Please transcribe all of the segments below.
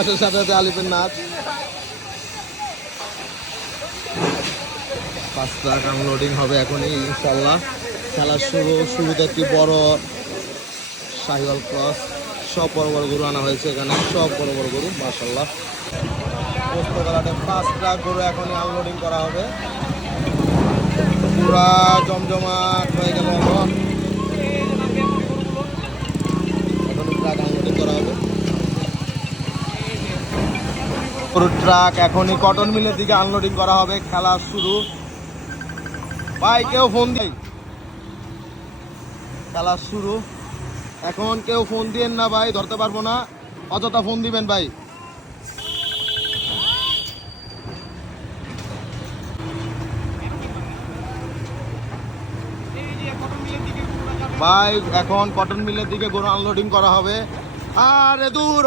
আসার সাথে সাথে আলিপের নাচ। 5 ট্রাক আনলোডিং হবে এখনই ইনশাল্লাহ। খেলার শুরুতে একটি বড় শাহিওয়াল ক্রস, সব বড় বড় গরু আনা হয়েছে এখানে, সব বড় বড় গরু মাশাআল্লাহ। পোস্তগোলাতে 5 ট্রাক গরু এখনই আনলোডিং করা হবে। পুরা জমজমাট হয়ে গেল, এখন ট্রাক আনলোডিং করা হবে। গরুর ট্রাক এখনই কটন মিলের দিকে আনলোডিং করা হবে। খেলা শুরু। ভাই কেউ ফোন দিই, খেলা শুরু এখন। কেউ ফোন দিয়েন না ভাই, ধরতে পারবো না, অযথা ফোন দিবেন ভাই। ভাই এখন কটন মিলের দিকে গরু আনলোডিং করা হবে। আরে দূর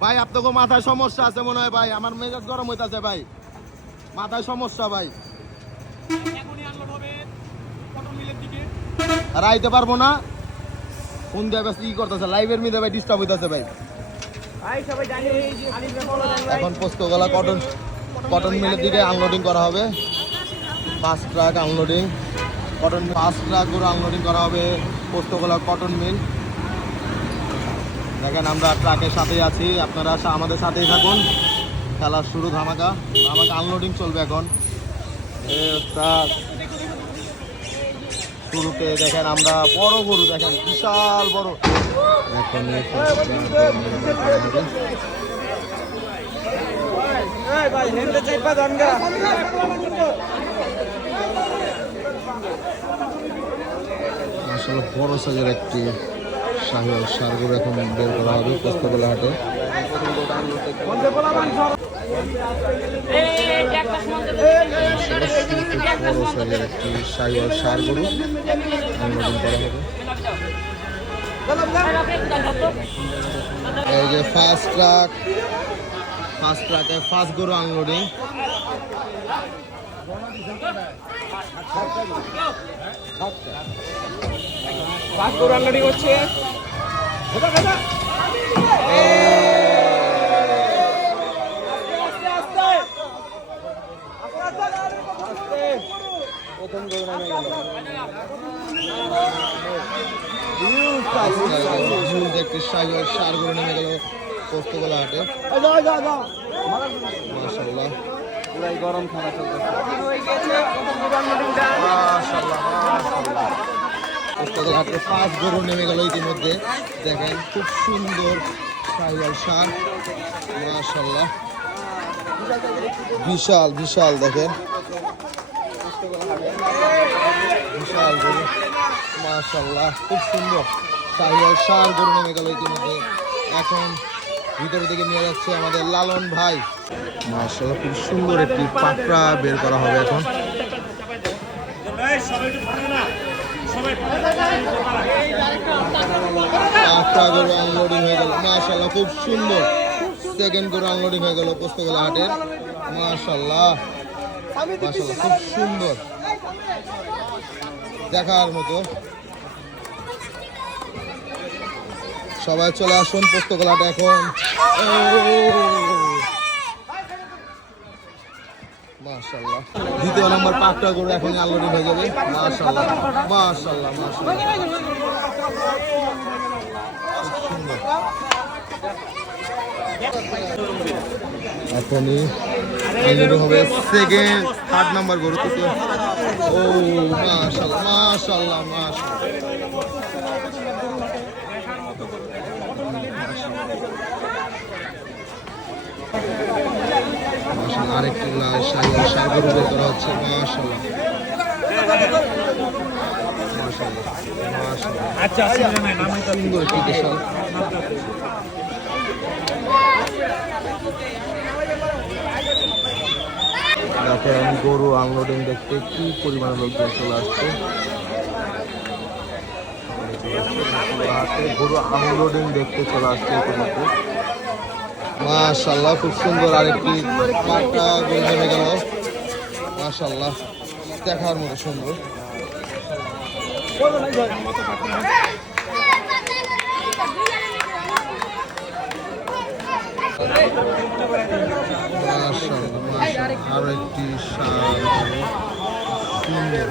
ভাই, আপনাকে মাথায় সমস্যা আছে মনে হয় ভাই, আমার মেজাজ গরম হইতাছে ভাই, মাথায় সমস্যা ভাই। আর আইতে পারবো না, ফোন দিয়ে ই করতেছে, লাইভের মধ্যে ভাই ডিস্টার্ব হইতাছে ভাই। এখন পোস্তগোলা কটন মিলের দিকে আনলোডিং করা হবে। 5 ট্রাক আনলোডিং কটন, 5 ট্রাক গরু আনলোডিং করা হবে পোস্তগোলা কটন মিল। দেখেন আমরা ট্রাকের সাথেই আছি, আপনারা আমাদের সাথেই থাকুন। খেলার শুরু, ধামাকা আনলোডিং চলবে এখন। শুরুতে দেখেন আমরা বড় গরু, দেখেন বিশাল বড়। আসলে বড় সাইজের একটি শাহিওয়াল ষাঁড় গরু এখন বের করা হবে পোস্তগোলা হাটে। বড় সাইজের একটি শাহিওয়াল ষাঁড় গরু আনলোডিং করা হবে। এই যে ফার্স্ট ট্রাকে 5 গরু আনলোডিং। হচ্ছে একটি শাহিওয়াল ষাঁড় গরু নেমে গেল পোস্তগোলা হাটে। মাশাআল্লাহ পুরাই গরম খেলা চলতেছে। পোস্তগোলা হাটে 5 গরু নেমে গেল ইতিমধ্যে। দেখেন খুব সুন্দর শাহিওয়াল ষাঁড়, মাশাআল্লাহ বিশাল বিশাল, দেখেন বিশাল গরু মাশাআল্লাহ, খুব সুন্দর শাহিওয়াল ষাঁড় গরু নেমে গেল ইতিমধ্যে। এখন ভিতরের দিকে নিয়ে যাচ্ছে আমাদের লালন ভাই। মাশাআল্লাহ খুব সুন্দর একটি পাকড়া বের করা হবে এখন। পাকড়া গরু আনলোডিং হয়ে গেল মাশাআল্লাহ, খুব সুন্দর। সেকেন্ড গরু আনলোডিং হয়ে গেল পোস্তগোলা হাটের। মাশাআল্লাহ মাশাআল্লাহ খুব সুন্দর, দেখার মতো। সবাই চলে আসুন পোস্তগোলাটা এখন। মাশাআল্লাহ দ্বিতীয় নম্বর পাকড়া গরু এখন আনলোডিং হয়ে যাবে। মাশাআল্লাহ মাশাআল্লাহ মাশাআল্লাহ খুব সুন্দর। এখনই আনলোডিং হবে সেকেন্ড 3rd নাম্বার গরু থেকে। ও মাশাআল্লাহ মাশাআল্লাহ মাশাআল্লাহ আরেকটি লাল শাহিওয়াল ষাঁড় গরু বের করা হচ্ছে। মাশাআল্লাহ মাশাআল্লাহ মাশাআল্লাহ, আচ্ছা সুন্দর একটি বিশাল। দেখেন গরু আনলোডিং দেখতে কি পরিমাণে লোকজন চলে আসছে। গরু আনলোডিং দেখতে চলে আসছে ইতিমধ্যে। মাশাআল্লাহ খুব সুন্দর আরেকটি পাকড়া গরু নেমে গেল। মাশাআল্লাহ দেখার মতো সুন্দর। আরো একটি ষাঁড় সুন্দর।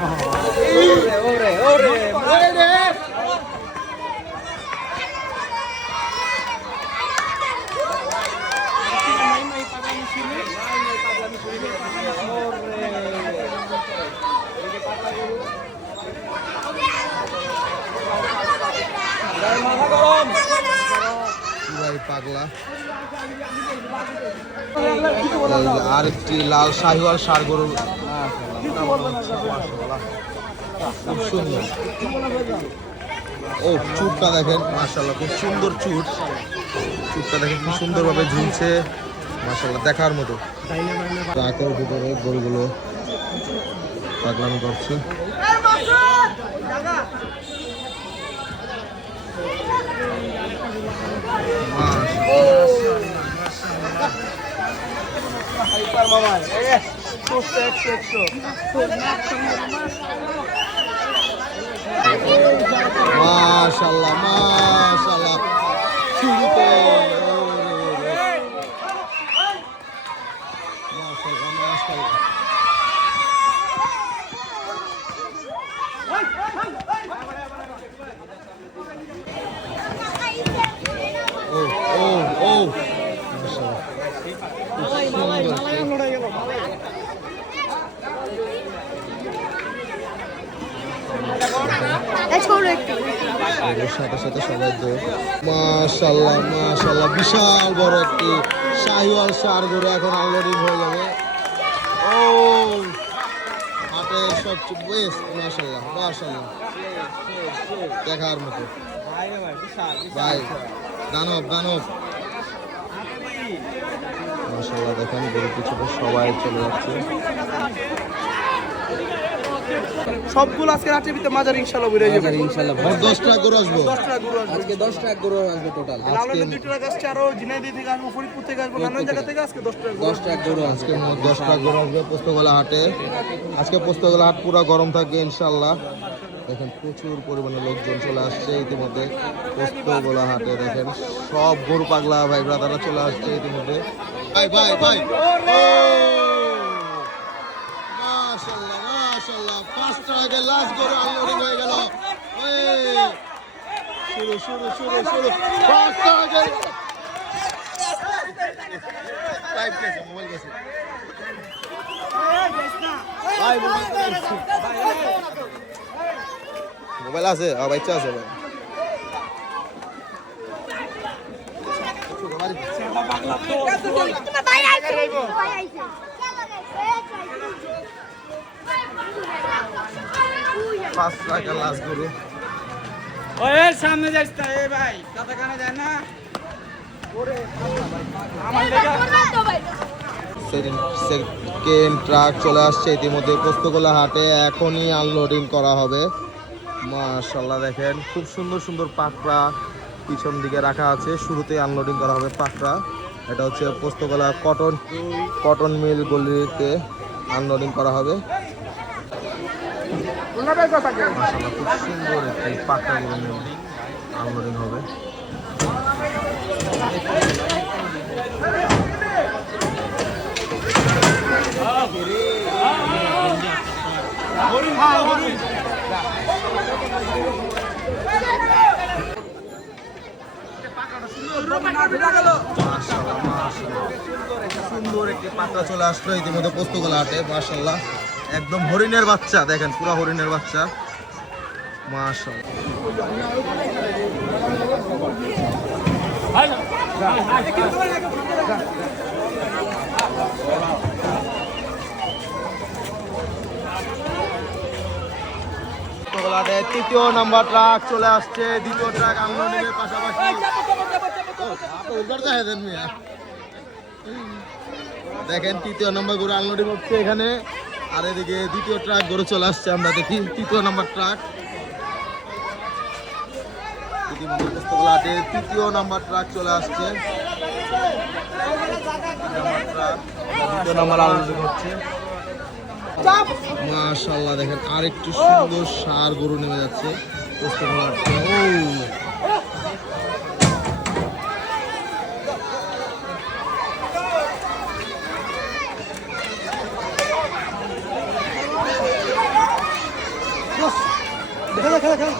পাগলা আরেকটি লাল শাহিওয়াল ষাঁড় গরু, খুব সুন্দর। ও চুটটা দেখেন মাশাআল্লাহ, খুব সুন্দর চুট। চুটটা দেখেন খুব সুন্দরভাবে ঝুলছে মাশাআল্লাহ, দেখার মতো। ট্রাকের ভিতরে গরুগুলো পাগলামি করছে। মাশাআল্লাহ মাশাআল্লাহ, শুরুতে মাশাআল্লাহ মাশাআল্লাহ। ও ও ও সাথে সাথে সবাই তো মাশাআল্লাহ মাশাআল্লাহ, বিশাল বড় একটি শাহিওয়াল ষাঁড় গরু এখন আনলোডিং হয়ে যাবে। ও হাটের সবচেয়ে বেস্ট মাশাআল্লাহ মাশাআল্লাহ, দেখার মতো ভাই। দানব দানব মাশাআল্লাহ, দেখেন গরু পিছনে সবাই চলে যাচ্ছে। সবগুলো আজকে রাতের ভিতরে মাজার ইনশাআল্লাহ বেরিয়ে যাবে ইনশাআল্লাহ। 10 টাকা গরু আসবে, 10 টাকা গরু আসবে আজকে 10 টাকা গরু আসবে টোটাল। লালনে 2 টাকা আসছে, আরো ঝিনাইদহ থেকে আসবে, ফরিদপুর থেকে আসবে, নানান জায়গা থেকে আজকে 10 টাকা 10 টাকা গরু আজকে 10 টাকা গরু আসবে পোস্তগোলা হাটে। আজকে পোস্তগোলা হাট পুরো গরম থাকবে ইনশাআল্লাহ। দেখেন প্রচুর পরিমাণে লোকজন চলে আসছে ইতিমধ্যে পোস্তগোলা হাটে। দেখেন সব গরু পাগলা ভাই ব্রাদাররা চলে আসছে ইতিমধ্যে। ভাই ভাই ভাই মাশাআল্লাহ মাশাআল্লাহ, 5 টাকা লাস্ট গরু আনলোডিং হয়ে গেল। শুরু শুরু শুরু শুরু 5 টাকা লাইভ গেছে, মোবাইল গেছে ভাই, মোবাইল আছে বাচ্চা আছে ভাই। পাঁচ টাকা লাস্ট গরু। ওই সামনে যাইস না এ ভাই, কথা কানে যায় না আমার লেগে। সেকেন্ড ট্রাক চলে আসছে ইতিমধ্যে পোস্তগোলা হাটে, এখনই আনলোডিং করা হবে। মাশাআল্লাহ দেখেন খুব সুন্দর সুন্দর পাকড়া পিছন দিকে রাখা আছে, শুরুতে আনলোডিং করা হবে পাকড়া। এটা হচ্ছে পোস্তগোলা কটন মিল গলিতে আনলোডিং করা হবে। মাশাআল্লাহ খুব সুন্দর একটি পাকড়া গরু আনলোডিং হবে। সুন্দর একটি পাকড়া চলে আসলো ইতিমধ্যে পোস্তগোলা হাটে। মাশাআল্লাহ একদম হরিণের বাচ্চা, দেখেন পুরো হরিণের বাচ্চা মাশাআল্লাহ। তৃতীয় নাম্বার ট্রাক চলে আসছে, দ্বিতীয় ট্রাক আনলোডিংয়ের পাশাপাশি। দেখেন তৃতীয় নাম্বার গরু আনলোডিং হচ্ছে এখানে, আর এদিকে দ্বিতীয় ট্রাক গরু চলে আসছে। আমরা দেখি তৃতীয় নাম্বার ট্রাক ইতিমধ্যে পোস্তগোলাহাটে তৃতীয় নাম্বার ট্রাক চলে আসছে। তৃতীয় নাম্বার আনলোডিং হচ্ছে। মাশাআল্লাহ দেখেন আরেকটু সুন্দর ষাঁড় গরু নেমে যাচ্ছে পোস্তগোলাহাটে। খেলা খেলা খেলা